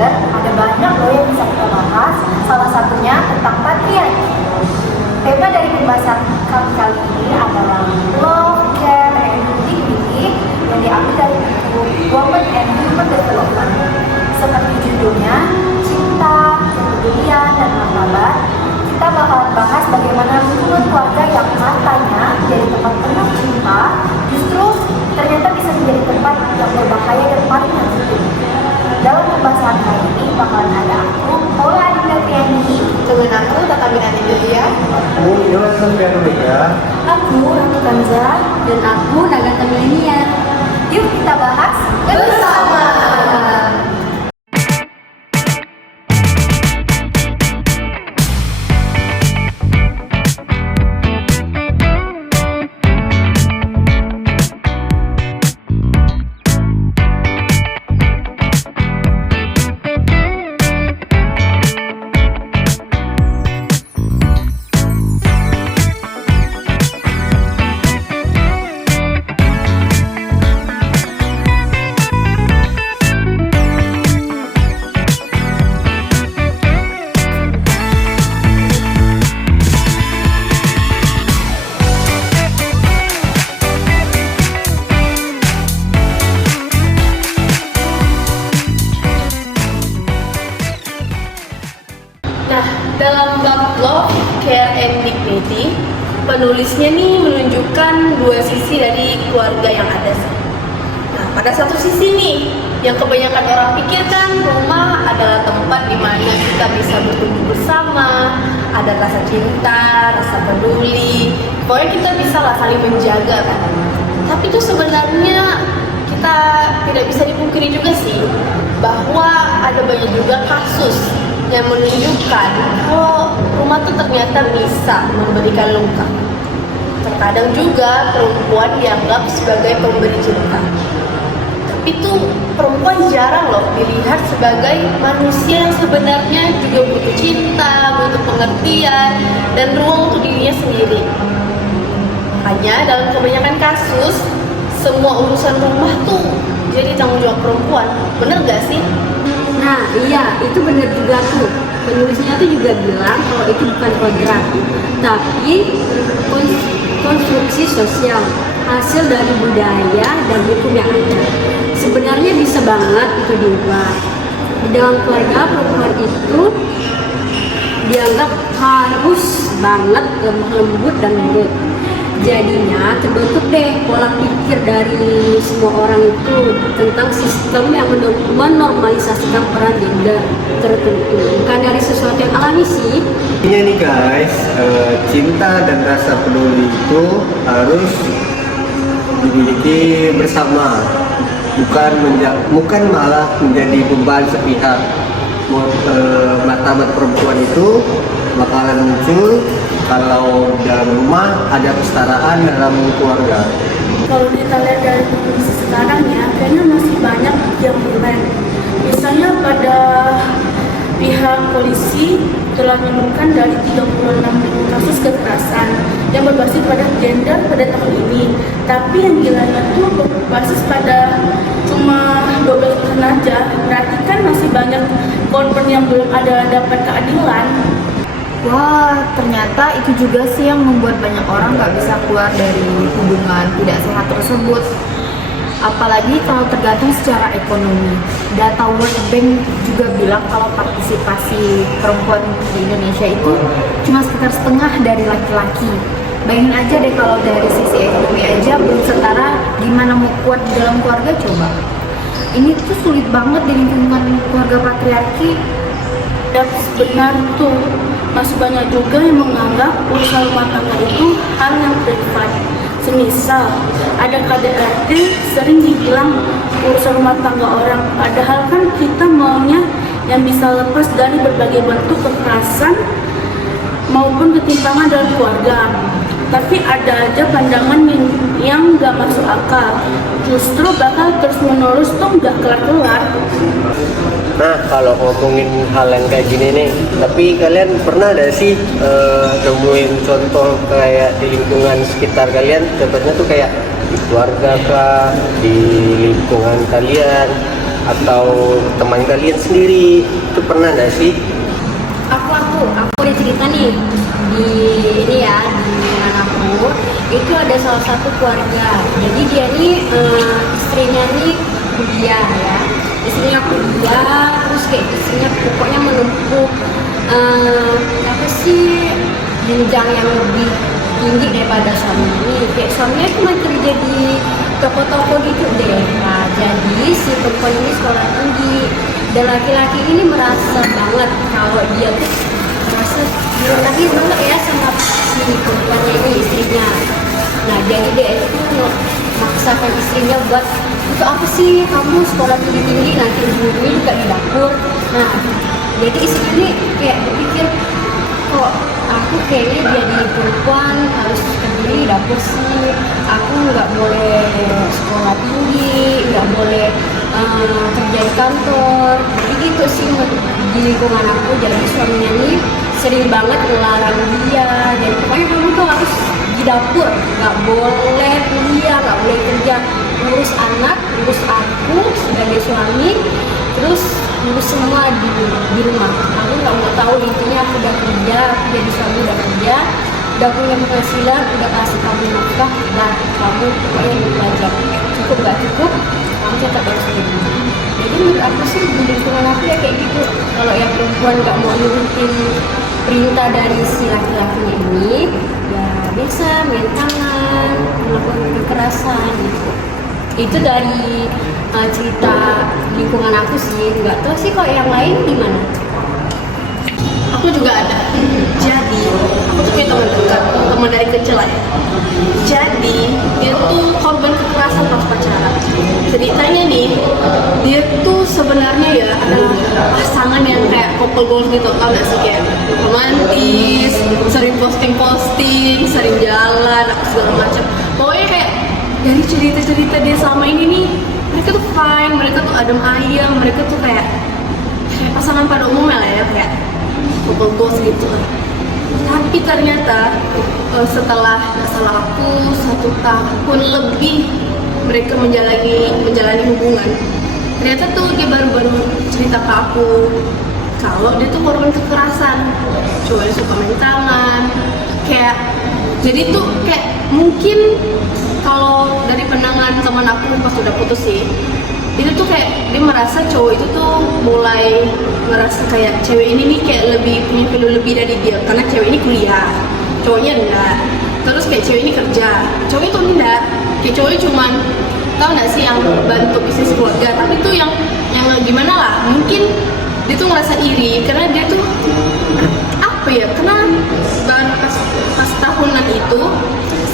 gender, ada banyak loh yang bisa kita bahas. Salah satunya tentang patriarki. Tema dari pembahasan kami kali ini adalah Love, Care, and Dignity yang diambil dari buku Women and Human Development. Seperti judulnya, cinta, kepedulian, dan martabat, kita bakal bahas bagaimana hubungan keluarga yang katanya jadi tempat penuh cinta, justru ternyata bisa menjadi tempat yang berbahaya dan paling sensitif. Dalam pembahasan kali ini bakalan ada aku, Paula Adinda Triani, dengan aku, Tata Binati Julia, aku, Yolanda Pianunika, aku, Ratu Kanza, dan aku, Nagata Milenia. Yuk kita bahas bersama! Dalam bab Love, Care, and Dignity, penulisnya nih menunjukkan dua sisi dari keluarga yang ada. Nah, pada satu sisi nih, yang kebanyakan orang pikirkan rumah adalah tempat di mana kita bisa bertumbuh bersama, ada rasa cinta, rasa peduli, pokoknya kita bisa lah saling menjaga kan. Tapi itu sebenarnya kita tidak bisa dipungkiri juga sih, bahwa ada banyak juga kasus yang menunjukkan kalau rumah itu ternyata bisa memberikan luka. Terkadang juga perempuan dianggap sebagai pemberi cinta. Tapi tuh perempuan jarang loh dilihat sebagai manusia yang sebenarnya juga butuh cinta, butuh pengertian, dan ruang untuk dirinya sendiri. Hanya dalam kebanyakan kasus, semua urusan rumah tuh jadi tanggung jawab perempuan. Bener gak sih? Nah iya, itu benar juga tuh. Penulisnya tuh juga bilang kalau itu bukan kodrat, tapi konstruksi sosial, hasil dari budaya dan hukum yang ada. Sebenarnya bisa banget itu diubah. Di dalam keluarga, perempuan itu dianggap harus banget lemah lembut dan nurut. Jadinya terbentuk deh pola pikir dari semua orang itu tentang sistem yang menormalisasikan peran gender tertentu. Bukan dari sesuatu yang alami sih. Ini nih guys, cinta dan rasa peduli itu harus dimiliki bersama, bukan malah menjadi beban sepihak. Martabat perempuan itu bakalan muncul kalau dalam rumah ada kesetaraan dalam keluarga. Kalau kita lihat dari kondisi sekarang ya, kayaknya masih banyak yang belum. Misalnya pada pihak polisi telah menemukan dari 36 kasus kekerasan yang berbasis pada gender pada tahun ini. Tapi yang gilanya tuh berbasis pada cuma 12% aja. Berarti kan masih banyak korban yang belum ada dapat keadilan. Wah, ternyata itu juga sih yang membuat banyak orang gak bisa keluar dari hubungan tidak sehat tersebut. Apalagi kalau tergantung secara ekonomi. Data World Bank juga bilang kalau partisipasi perempuan di Indonesia itu cuma sekitar setengah dari laki-laki. Bayangin aja deh kalau dari sisi ekonomi aja belum setara, gimana mau kuat di dalam keluarga coba. Ini tuh sulit banget di lingkungan keluarga patriarki. Dan benar tuh, masih banyak juga yang menganggap urusan rumah tangga itu hal yang privat. Semisal ada KDRT sering dibilang urusan rumah tangga orang, padahal kan kita maunya yang bisa lepas dari berbagai bentuk kekerasan maupun ketimpangan dalam keluarga. Tapi ada aja pandangan yang gak masuk akal, justru bakal terus menerus tuh gak kelar-kelar. Nah, kalau ngomongin hal yang kayak gini nih, tapi kalian pernah ada sih nemuin contoh kayak di lingkungan sekitar kalian, contohnya tuh kayak di keluarga kah, di lingkungan kalian, atau teman kalian sendiri, itu pernah nggak sih? Aku ada cerita nih di ini ya, di lingkungan aku itu ada salah satu keluarga. Jadi dia nih istrinya nih kuliah ya, istrinya kuliah, terus kayak istrinya pokoknya menempuh apa sih jenjang yang lebih tinggi daripada suaminya nih. Kayak suaminya cuma kerja di toko-toko gitu deh. Nah, jadi si perempuan ini sekolah tinggi dan laki-laki ini merasa banget kalau dia tuh merasa direndahin banget ya sama si perempuannya ini, istrinya. Nah, jadi dia itu memaksakan istrinya buat untuk apa sih kamu sekolah tinggi-tinggi nanti ujung-ujungnya juga di dapur. Nah, jadi istrinya ini kayak berpikir kok aku kayaknya jadi perempuan harus kerja di dapur sih, aku nggak boleh sekolah tinggi, nggak boleh kerja di kantor. Jadi gitu sih di lingkungan aku. Jadi suaminya ini sering banget ngelarang dia, dan pokoknya kamu tuh harus di dapur, nggak boleh kuliah, nggak boleh kerja, ngurus anak, ngurus aku sebagai suami, terus ngurus semua di rumah. Aku nggak mau tahu, intinya aku udah kerja, aku jadi suami udah kerja, udah punya penghasilan, udah kasih kamu nafkah, nah kamu pokoknya belajar, cukup nggak cukup, kamu tetap harus kerja. Jadi menurut aku sih di lingkungan aku ya kayak gitu. Kalau yang perempuan nggak mau nurutin perintah dari si laki-lakinya ini, ya bisa main tangan, melakukan kekerasan gitu. Itu dari cerita lingkungan aku sih. Nggak tahu sih kalau yang lain gimana. Aku juga ada. Jadi aku tuh punya teman dekat, teman dari kecil lah ya. Jadi dia tuh korban kekerasan pas pacaran. Ceritanya nih, dia tuh sebenarnya ya adalah pasangan yang kayak couple goals gitu, tau gak sih, kayak romantis, sering posting, sering jalan, apa segala macam. Pokoknya kayak dari cerita-cerita dia selama ini nih, mereka tuh fine, mereka tuh adem ayem, mereka tuh kayak pasangan pada umumnya lah ya, kayak couple goals gitu lah. Tapi ternyata setelah nggak salah aku 1 tahun lebih mereka menjalani hubungan, ternyata tuh dia baru cerita ke aku kalau dia tuh korban kekerasan. Cowoknya suka main tangan, kayak jadi tuh kayak mungkin kalau dari pandangan teman aku pas udah putus sih, itu tuh kayak dia merasa cowok itu tuh mulai ngerasa kayak cewek ini nih kayak lebih punya value lebih dari dia, karena cewek ini kuliah, cowoknya enggak. Terus kayak cewek ini kerja, cowoknya tuh enggak. Kayak cowoknya cuman tau nggak sih yang bantu bisnis keluarga, tapi tuh yang gimana lah, mungkin dia tuh ngerasa iri karena dia tuh apa ya, karena baru pas tahunan itu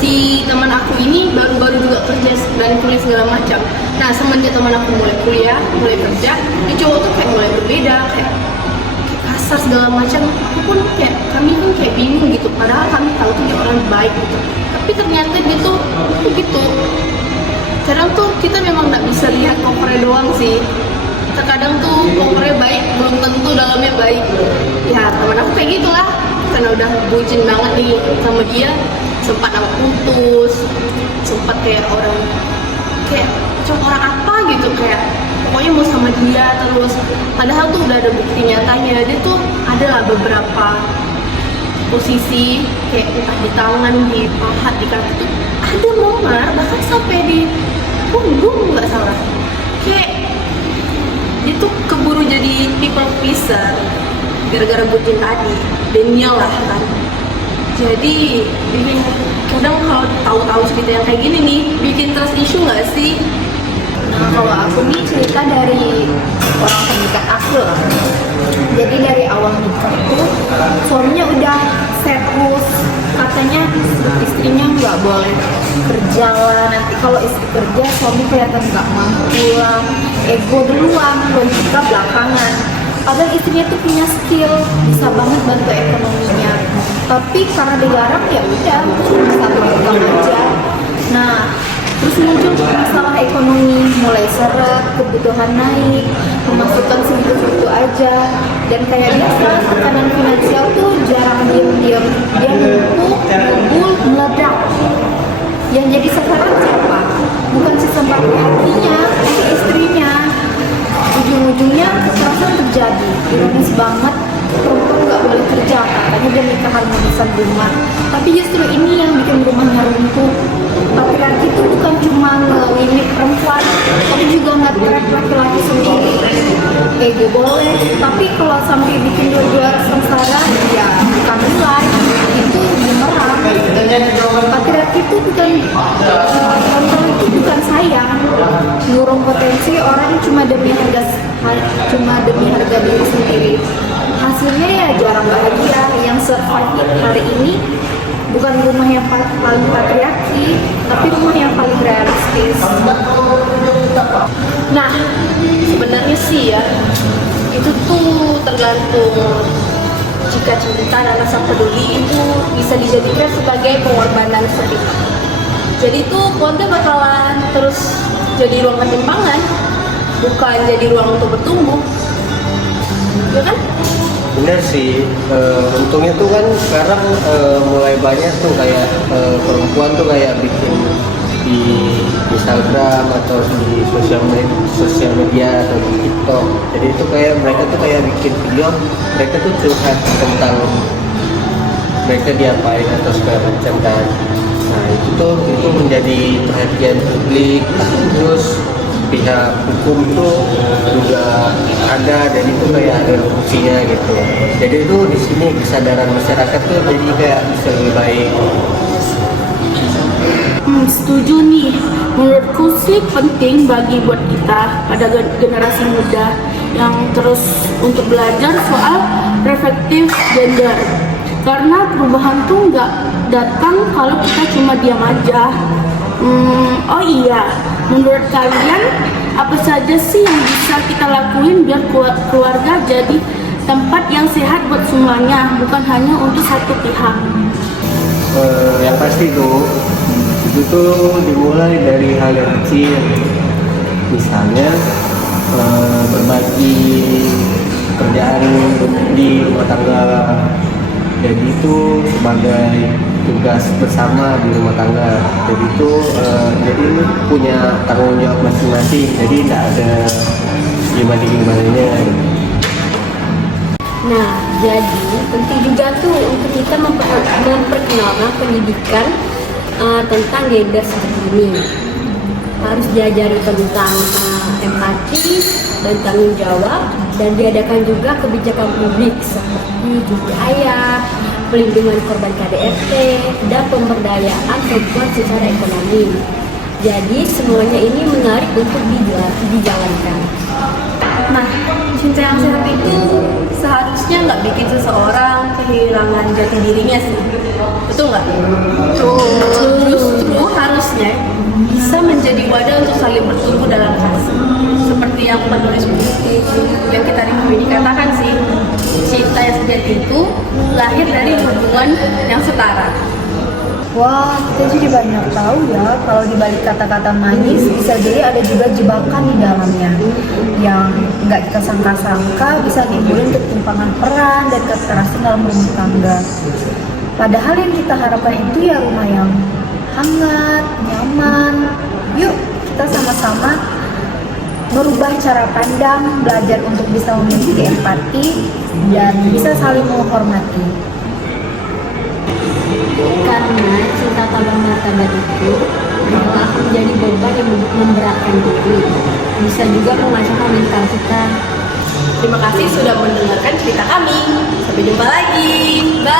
si teman aku ini baru juga kerja dan kuliah segala macam. Nah, semenjak teman aku mulai kuliah, mulai kerja, di cowok tuh kayak mulai berbeda, kayak kasar segala macam. Aku pun kayak, kami pun kayak bingung gitu, padahal kami tahu tuh dia orang baik gitu, tapi ternyata dia tuh begitu. Kadang tuh kita memang nggak bisa lihat covernya doang sih. Terkadang tuh covernya baik, belum tentu dalamnya baik. Ya teman aku kayak gitulah, karena udah bucin banget nih sama dia, sempat aku putus, sempat kayak orang apa gitu, kayak pokoknya mau sama dia terus. Padahal tuh udah ada bukti nyatanya, dia tuh adalah beberapa posisi kayak entah di tangan, di paha, di kaki tuh ada mongar, bahkan sampai di punggung nggak salah. Kayak dia tuh keburu jadi people pleaser gara-gara bucin tadi, denial lah kan. Jadi bikin kadang kalau tahu-tahu cerita yang kayak gini nih bikin trust issue nggak sih? Nah, kalau aku nih cerita dari orang terdekat aku lah. Jadi dari awal nikah tuh suaminya udah set rules, katanya istrinya nggak boleh kerja lah, nanti kalau istri kerja suami kelihatan nggak mampu lah, ego duluan, belum juga belakangan. Padahal istrinya tuh punya skill, bisa banget bantu ekonominya, tapi karena dilarang ya udah satu pegang aja. Nah, terus muncul masalah ekonomi, mulai seret, kebutuhan naik, pemasukan segitu-segitu aja, dan kayak biasa tekanan finansial tuh jarang diam-diam, dia numpuk, ngebul, meledak. Yang jadi sasaran siapa? Bukan si sempat hatinya, tapi istrinya. rumah, tapi justru ini yang bikin rumahnya runtuh. Patriarki itu bukan cuma ngelimit perempuan, tapi juga nge-trap laki-laki sendiri. Ego boleh, tapi kalau sampai bikin dua-dua sengsara, ya bukan nilai, itu bumerang. Patriarki itu bukan kontrol, itu bukan sayang. Ngurung potensi orang cuma demi harga diri sendiri. Hasilnya ya jarang bahagia. Yang survive hari ini bukan rumah yang paling patriarki, tapi rumah yang paling realistis. Nah, sebenarnya sih ya, itu tuh tergantung. Jika cinta dan rasa peduli itu bisa dijadikan sebagai pengorbanan sepihak. Jadi tuh keluarga bakalan terus jadi ruang ketimpangan, bukan jadi ruang untuk bertumbuh. Ya kan? Bener sih, untungnya tuh kan sekarang mulai banyak tuh kayak perempuan tuh kayak bikin di Instagram atau di sosial media atau di TikTok. Jadi itu kayak mereka tuh kayak bikin video, mereka tuh curhat tentang mereka diapain atau segala macam kan. Nah itu menjadi perhatian publik, terus pihak hukum tuh juga ada, dan itu kayak ada fungsinya gitu. Jadi itu di sini kesadaran masyarakat tuh jadi kayak bisa lebih baik. Setuju nih, menurutku sih penting bagi buat kita pada generasi muda yang terus untuk belajar soal perspektif gender, karena perubahan tuh nggak datang kalau kita cuma diam aja. Oh iya, menurut kalian apa saja sih yang bisa kita lakuin biar keluarga jadi tempat yang sehat buat semuanya, bukan hanya untuk satu pihak? Yang pasti tuh itu tuh dimulai dari hal yang kecil, misalnya berbagi kerjaan di rumah tangga. Jadi itu sebagai tugas bersama di rumah tangga. Jadi itu jadi punya tanggung jawab masing-masing. Jadi tidak ada gimana-gimananya. Nah, jadi penting juga tuh untuk kita memperkenalkan pendidikan tentang gender seperti ini. Harus diajari tentang empati dan tanggung jawab, dan diadakan juga kebijakan publik seperti cuti ayah, pelindungan korban KDRT, dan pemberdayaan perempuan secara ekonomi. Jadi semuanya ini menarik untuk dijalankan. Nah, cinta yang sehat itu seharusnya nggak bikin seseorang kehilangan jati dirinya sih. Betul nggak? Justru harusnya bisa menjadi wadah untuk saling bertumbuh dalam kasih. Seperti yang penulis buku yang kita review ini katakan sih, cinta yang sejati itu lahir dari hubungan yang setara. Wah, kita jadi banyak tahu ya kalau di balik kata-kata manis bisa jadi ada juga jebakan di dalamnya yang nggak kita sangka-sangka bisa timbulin ketimpangan peran dan kekerasan dalam rumah tangga. Padahal yang kita harapkan itu ya rumah yang hangat, nyaman. Yuk kita sama-sama merubah cara pandang, belajar untuk bisa memiliki empati dan bisa saling menghormati. Karena cinta tanpa martabat itu adalah menjadi beban yang memberatkan diri, bisa juga mengacaukan mental kita. Terima kasih sudah mendengarkan cerita kami. Sampai jumpa lagi. Bye.